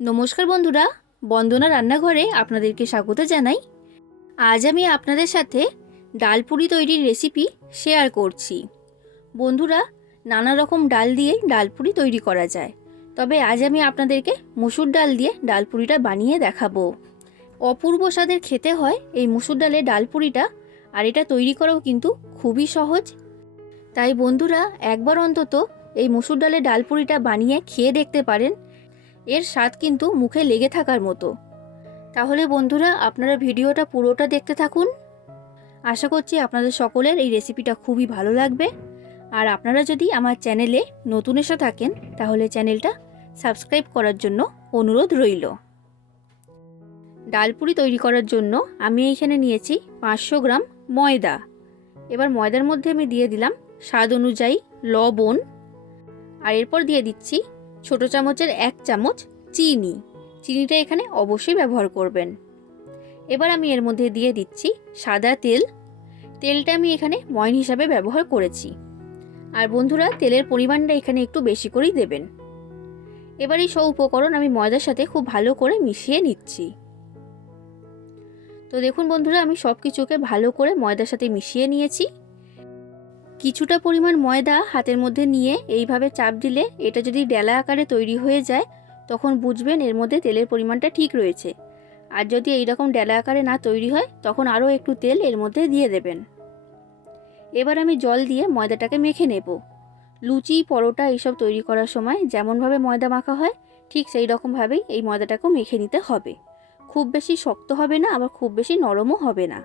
নমস্কার বন্ধুরা, বন্দনা রান্নাঘরে আপনাদেরকে স্বাগত জানাই। আজ আমি আপনাদের সাথে ডালপুরি তৈরির রেসিপি শেয়ার করছি। বন্ধুরা, নানা রকম ডাল দিয়ে ডালপুরি তৈরি করা যায়। তবে আজ আমি আপনাদেরকে মুসুর ডাল দিয়ে ডালপুরিটা বানিয়ে দেখাবো। অপূর্ব স্বাদের খেতে হয় এই মুসুর ডালের ডালপুরিটা আর এটা তৈরি করাও কিন্তু খুবই সহজ। তাই বন্ধুরা, একবার অন্তত এই মুসুর ডালের ডালপুরিটা বানিয়ে খেয়ে দেখতে পারেন। এর স্বাদ কিন্তু মুখে লেগে থাকার মতো। তাহলে বন্ধুরা, আপনারা ভিডিওটা পুরোটা দেখতে থাকুন। আশা করছি আপনাদের সকলের এই রেসিপিটা খুবই ভালো লাগবে। আর আপনারা যদি আমার চ্যানেলে নতুন এসে থাকেন, তাহলে চ্যানেলটা সাবস্ক্রাইব করার জন্য অনুরোধ রইল। ডালপুরি তৈরি করার জন্য আমি এইখানে নিয়েছি পাঁচশো গ্রাম ময়দা। এবার ময়দার মধ্যে আমি দিয়ে দিলাম স্বাদ অনুযায়ী লবণ। আর এরপর দিয়ে দিচ্ছি ছোট চামচের এক চামচ চিনি। চিনিটা এখানে অবশ্যই ব্যবহার করবেন। এবার আমি এর মধ্যে দিয়ে দিচ্ছি সাদা তেল। তেলটা আমি এখানে ময়ন হিসাবে ব্যবহার করেছি। আর বন্ধুরা, তেলের পরিমাণটা এখানে একটু বেশি করেই দেবেন। এবার এই সব উপকরণ আমি ময়দার সাথে খুব ভালো করে মিশিয়ে নিচ্ছি। তো দেখুন বন্ধুরা, আমি সব কিছুকে ভালো করে ময়দার সাথে মিশিয়ে নিয়েছি। কিছুটা পরিমাণ ময়দা হাতের মধ্যে নিয়ে এইভাবে চাপ দিলে এটা যদি ডেলা আকারে তৈরি হয়ে যায়, তখন বুঝবেন এর মধ্যে তেলের পরিমাণটা ঠিক রয়েছে। আর যদি এই রকম ডেলা আকারে না তৈরি হয়, তখন আরও একটু তেল এর মধ্যে দিয়ে দেবেন। এবার আমি জল দিয়ে ময়দাটাকে মেখে নেব। লুচি, পরোটা এইসব তৈরি করার সময় যেমনভাবে ময়দা মাখা হয়, ঠিক সেই রকমভাবেই এই ময়দাটাকেও মেখে নিতে হবে। খুব বেশি শক্ত হবে না, আবার খুব বেশি নরমও হবে না।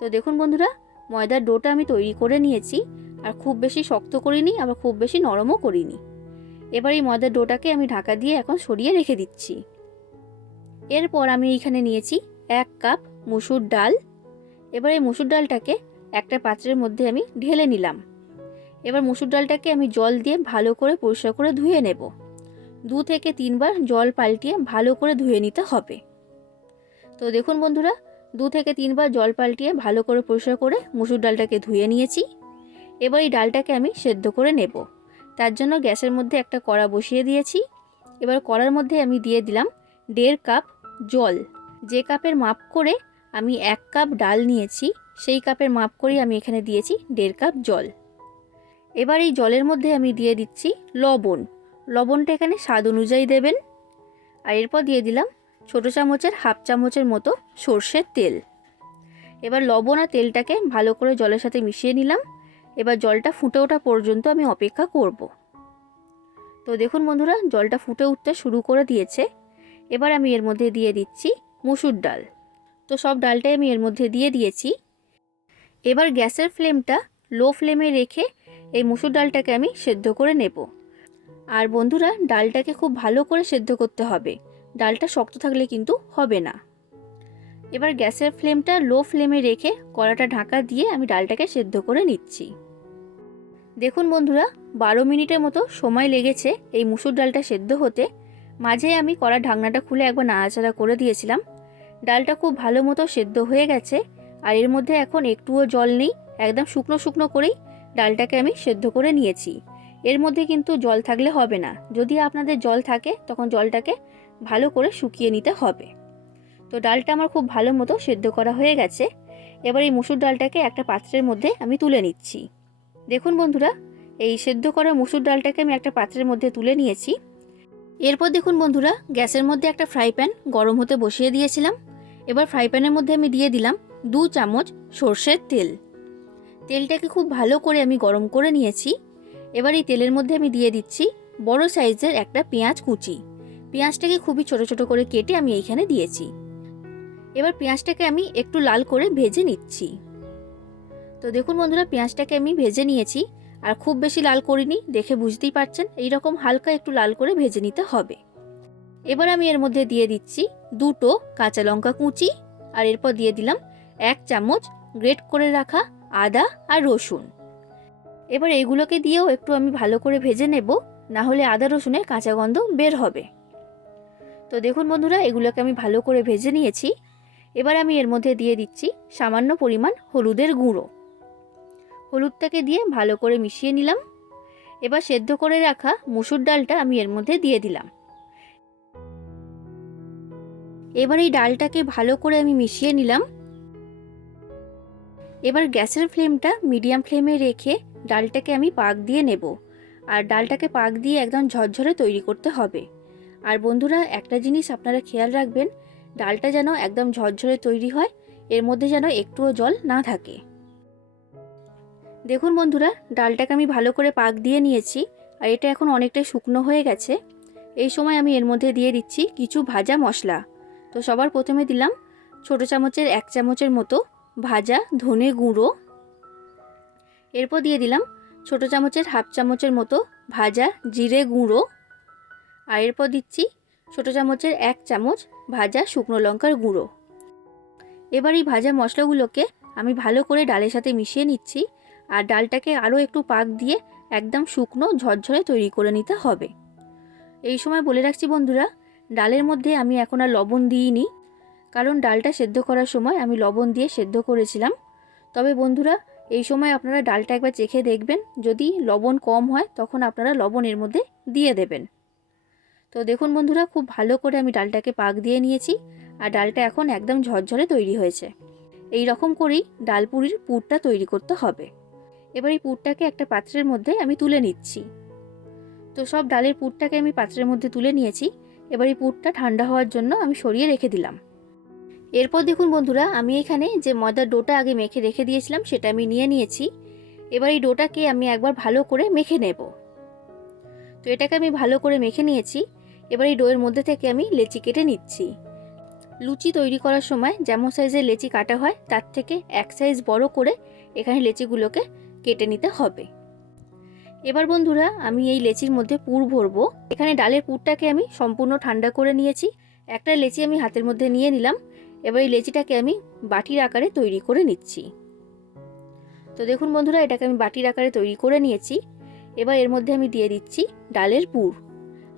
তো দেখুন বন্ধুরা ময়দার ডোটা আমি তৈরি করে নিয়েছি, আর খুব বেশি শক্ত করিনি, আবার খুব বেশি নরমও করিনি। এবার এই ময়দার ডোটাকে আমি ঢাকা দিয়ে এখন সরিয়ে রেখে দিচ্ছি। এরপর আমি এইখানে নিয়েছি এক কাপ মুসুর ডাল। এবার এই মুসুর ডালটাকে একটা পাত্রের মধ্যে আমি ঢেলে নিলাম। এবার মুসুর ডালটাকে আমি জল দিয়ে ভালো করে পরিষ্কার করে ধুয়ে নেব। দু থেকে তিনবার জল পাল্টিয়ে ভালো করে ধুয়ে নিতে হবে। তো দেখুন বন্ধুরা দু থেকে তিনবার জল পাল্টিয়ে ভালো করে পরিষ্কার করে মুসুর ডালটাকে ধুয়ে নিয়েছি। এবার এই ডালটাকে আমি সেদ্ধ করে নেব। তার জন্য গ্যাসের মধ্যে একটা কড়া বসিয়ে দিয়েছি। এবার কড়ার মধ্যে আমি দিয়ে দিলাম দেড় কাপ জল। যে কাপের মাপ করে আমি এক কাপ ডাল নিয়েছি, সেই কাপের মাপ করেই আমি এখানে দিয়েছি দেড় কাপ জল। এবার এই জলের মধ্যে আমি দিয়ে দিচ্ছি লবণ। লবণটা এখানে স্বাদ অনুযায়ী দেবেন। আর এরপর দিয়ে দিলাম ছোটো চামচের, হাফ চামচের মতো সর্ষের তেল। এবার লবণ আর তেলটাকে ভালো করে জলের সাথে মিশিয়ে নিলাম। এবার জলটা ফুটে ওঠা পর্যন্ত আমি অপেক্ষা করব। তো দেখুন বন্ধুরা, জলটা ফুটে উঠতে শুরু করে দিয়েছে। এবার আমি এর মধ্যে দিয়ে দিচ্ছি মুসুর ডাল। তো সব ডালটাই আমি এর মধ্যে দিয়ে দিয়েছি। এবার গ্যাসের ফ্লেমটা লো ফ্লেমে রেখে এই মুসুর ডালটাকে আমি সেদ্ধ করে নেব। আর বন্ধুরা, ডালটাকে খুব ভালো করে সেদ্ধ করতে হবে। ডালটা শক্ত থাকলে কিন্তু হবে না। এবার গ্যাসের ফ্লেমটা লো ফ্লেমে রেখে কড়াটা ঢাকা দিয়ে আমি ডালটাকে সেদ্ধ করে নিচ্ছি। দেখুন বন্ধুরা, বারো মিনিটের মতো সময় লেগেছে এই মুসুর ডালটা সেদ্ধ হতে। মাঝে আমি কড়া ঢাকনাটা খুলে একবার নাড়াচাড়া করে দিয়েছিলাম। ডালটা খুব ভালো মতো সেদ্ধ হয়ে গেছে আর এর মধ্যে এখন একটুও জল নেই, একদম শুকনো শুকনো করেই ডালটাকে আমি সেদ্ধ করে নিয়েছি। এর মধ্যে কিন্তু জল থাকলে হবে না। যদি আপনাদের জল থাকে, তখন জলটাকে ভালো করে শুকিয়ে নিতে হবে। তো ডালটা আমার খুব ভালো মতো সেদ্ধ করা হয়ে গেছে। এবার এই মুসুর ডালটাকে একটা পাত্রের মধ্যে আমি তুলে নিচ্ছি। দেখুন বন্ধুরা, এই সেদ্ধ করা মুসুর ডালটাকে আমি একটা পাত্রের মধ্যে তুলে নিয়েছি। এরপর দেখুন বন্ধুরা, গ্যাসের মধ্যে একটা ফ্রাই প্যান গরম হতে বসিয়ে দিয়েছিলাম। এবার ফ্রাই প্যানের মধ্যে আমি দিয়ে দিলাম দু চামচ সর্ষের তেল। তেলটাকে খুব ভালো করে আমি গরম করে নিয়েছি। এবার এই তেলের মধ্যে আমি দিয়ে দিচ্ছি বড় সাইজের একটা পেঁয়াজ কুচি। পেঁয়াজটাকে খুবই ছোট ছোট করে কেটে আমি এইখানে দিয়েছি। এবার পেঁয়াজটাকে আমি একটু লাল করে ভেজে নিচ্ছি। তো দেখুন বন্ধুরা, পেঁয়াজটাকে আমি ভেজে নিয়েছি আর খুব বেশি লাল করিনি, দেখে বুঝতেই পারছেন এই রকম হালকা একটু লাল করে ভেজে নিতে হবে। এবার আমি এর মধ্যে দিয়ে দিচ্ছি দুটো কাঁচা লঙ্কা কুচি আর এরপর দিয়ে দিলাম এক চামচ গ্রেট করে রাখা আদা আর রসুন। এবার এইগুলোকে দিয়েও একটু আমি ভালো করে ভেজে নেব না হলে আদা রসুনের কাঁচা গন্ধ বের হবে। তো দেখুন বন্ধুরা, এগুলোকে আমি ভালো করে ভেজে নিয়েছি। এবার আমি এর মধ্যে দিয়ে দিচ্ছি সামান্য পরিমাণ হলুদের গুঁড়ো। হলুদটাকে দিয়ে ভালো করে মিশিয়ে নিলাম। এবার সেদ্ধ করে রাখা মুসুর ডালটা আমি এর মধ্যে দিয়ে দিলাম। এবার এই ডালটাকে ভালো করে আমি মিশিয়ে নিলাম। এবার গ্যাসের ফ্লেমটা মিডিয়াম ফ্লেমে রেখে ডালটাকে আমি পাক দিয়ে নেব। আর ডালটাকে পাক দিয়ে একদম ঝরঝরে তৈরি করতে হবে। আর বন্ধুরা, একটা জিনিস আপনারা খেয়াল রাখবেন, ডালটা যেন একদম ঝরঝরে তৈরি হয়, এর মধ্যে যেন একটুও জল না থাকে। দেখুন বন্ধুরা, ডালটাকে আমি ভালো করে পাক দিয়ে নিয়েছি, আর এটা এখন অনেকটাই শুকনো হয়ে গেছে। এই সময় আমি এর মধ্যে দিয়ে দিচ্ছি কিছু ভাজা মশলা। তো সবার প্রথমে দিলাম ছোটো চামচের এক চামচের মতো ভাজা ধনে গুঁড়ো। এরপর দিয়ে দিলাম ছোটো চামচের হাফ চামচের মতো ভাজা জিরে গুঁড়ো। আর এরপর দিচ্ছি ছোটো চামচের এক চামচ ভাজা শুকনো লঙ্কার গুঁড়ো। এবার এই ভাজা মশলাগুলোকে আমি ভালো করে ডালের সাথে মিশিয়ে নিচ্ছি আর ডালটাকে আরও একটু পাক দিয়ে একদম শুকনো ঝরঝরে তৈরি করে নিতে হবে। এই সময় বলে রাখছি বন্ধুরা, ডালের মধ্যে আমি এখন আর লবণ দিইনি, কারণ ডালটা সেদ্ধ করার সময় আমি লবণ দিয়ে সেদ্ধ করেছিলাম। তবে বন্ধুরা, এই সময় আপনারা ডালটা একবার চেখে দেখবেন, যদি লবণ কম হয় তখন আপনারা লবণ এর মধ্যে দিয়ে দেবেন। তো দেখুন বন্ধুরা, খুব ভালো করে আমি ডালটাকে পাক দিয়ে নিয়েছি আর ডালটা এখন একদম ঝরঝরে তৈরি হয়েছে। এই রকম করেই ডালপুরির পুরটা তৈরি করতে হবে। এবার এই পুরটাকে একটা পাত্রের মধ্যে আমি তুলে নিচ্ছি। তো সব ডালের পুরটাকে আমি পাত্রের মধ্যে তুলে নিয়েছি। এবার এই পুরটা ঠান্ডা হওয়ার জন্য আমি সরিয়ে রেখে দিলাম। এরপর দেখুন বন্ধুরা, আমি এখানে যে ময়দার ডোটা আগে মেখে রেখে দিয়েছিলাম সেটা আমি নিয়ে নিয়েছি। এবার এই ডোটাকে আমি একবার ভালো করে মেখে নেব। তো এটাকে আমি ভালো করে মেখে নিয়েছি। এবার এই ডোয়ের মধ্যে থেকে আমি লেচি কেটে নিচ্ছি। লুচি তৈরি করার সময় যেমন সাইজের লেচি কাটা হয়, তার থেকে এক সাইজ বড় করে এখানে লেচিগুলোকে কেটে নিতে হবে। এবার বন্ধুরা, আমি এই লেচির মধ্যে পুর ভরবো। এখানে ডালের পুরটাকে আমি সম্পূর্ণ ঠান্ডা করে নিয়েছি। একটা লেচি আমি হাতের মধ্যে নিয়ে নিলাম। এবার এই লেচিটাকে আমি বাটির আকারে তৈরি করে নিচ্ছি। তো দেখুন বন্ধুরা, এটাকে আমি বাটির আকারে তৈরি করে নিয়েছি। এবার এর মধ্যে আমি দিয়ে দিচ্ছি ডালের পুর।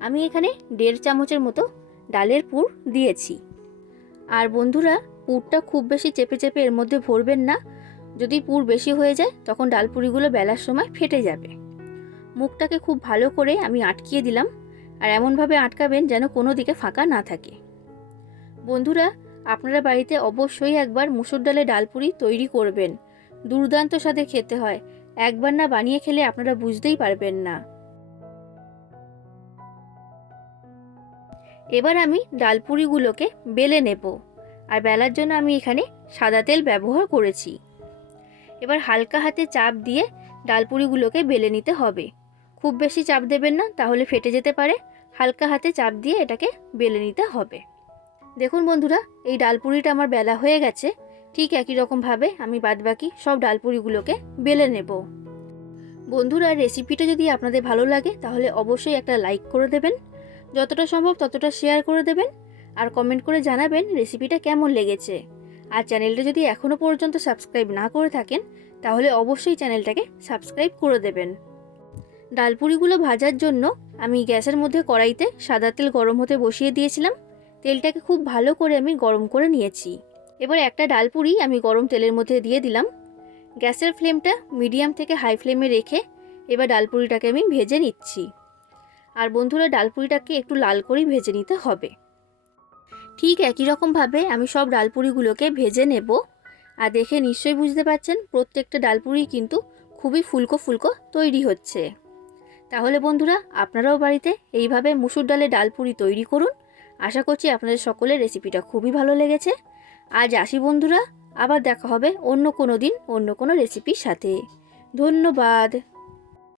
আমি এখানে দেড় চামচের মতো ডালের পুর দিয়েছি। আর বন্ধুরা, পুরটা খুব বেশি চেপে চেপে এর মধ্যে ভরবেন না। যদি পুর বেশি হয়ে যায়, তখন ডাল ডালপুরিগুলো বেলার সময় ফেটে যাবে। মুখটাকে খুব ভালো করে আমি আটকিয়ে দিলাম আর এমনভাবে আটকাবেন যেন কোনো দিকে ফাঁকা না থাকে। বন্ধুরা, আপনারা বাড়িতে অবশ্যই একবার মুসুর ডালে ডালপুরি তৈরি করবেন। দুর্দান্ত স্বাদে খেতে হয়। একবার না বানিয়ে খেলে আপনারা বুঝতেই পারবেন না। এবার আমি ডালপুরিগুলোকে বেলে নেব আর বেলার জন্য আমি এখানে সাদা তেল ব্যবহার করেছি। এবার হালকা হাতে চাপ দিয়ে ডালপুরিগুলোকে বেলে নিতে হবে। খুব বেশি চাপ দেবেন না, তাহলে ফেটে যেতে পারে। হালকা হাতে চাপ দিয়ে এটাকে বেলে নিতে হবে। দেখুন বন্ধুরা, এই ডালপুরিটা আমার বেলা হয়ে গেছে। ঠিক একই রকমভাবে আমি বাদবাকি সব ডালপুরিগুলোকে বেলে নেব। বন্ধুরা, রেসিপিটা যদি আপনাদের ভালো লাগে, তাহলে অবশ্যই একটা লাইক করে দেবেন। যতটা সম্ভব ততটা শেয়ার করে দেবেন আর কমেন্ট করে জানাবেন রেসিপিটা কেমন লেগেছে। আর চ্যানেলটা যদি এখনও পর্যন্ত সাবস্ক্রাইব না করে থাকেন, তাহলে অবশ্যই চ্যানেলটাকে সাবস্ক্রাইব করে দেবেন। ডালপুরিগুলো ভাজার জন্য আমি গ্যাসের মধ্যে কড়াইতে সাদা তেল গরম হতে বসিয়ে দিয়েছিলাম। তেলটাকে খুব ভালো করে আমি গরম করে নিয়েছি। এবার একটা ডালপুরি আমি গরম তেলের মধ্যে দিয়ে দিলাম। গ্যাসের ফ্লেমটা মিডিয়াম থেকে হাই ফ্লেমে রেখে এবার ডালপুরিটাকে আমি ভেজে নিচ্ছি। আর বন্ধুরা ডালপুরিটাকে একটু লাল করেই ভেজে নিতে হবে। ঠিক একই রকমভাবে আমি সব ডালপুরিগুলোকে ভেজে নেব। আর দেখে নিশ্চয়ই বুঝতে পারছেন, প্রত্যেকটা ডালপুরি কিন্তু খুবই ফুলকো ফুলকো তৈরি হচ্ছে। তাহলে বন্ধুরা, আপনারাও বাড়িতে এইভাবে মুসুর ডালে ডালপুরি তৈরি করুন। আশা করছি আপনাদের সকলের রেসিপিটা খুবই ভালো লেগেছে। আজ আসি বন্ধুরা, আবার দেখা হবে অন্য কোনো দিন, অন্য কোনো রেসিপির সাথে। ধন্যবাদ।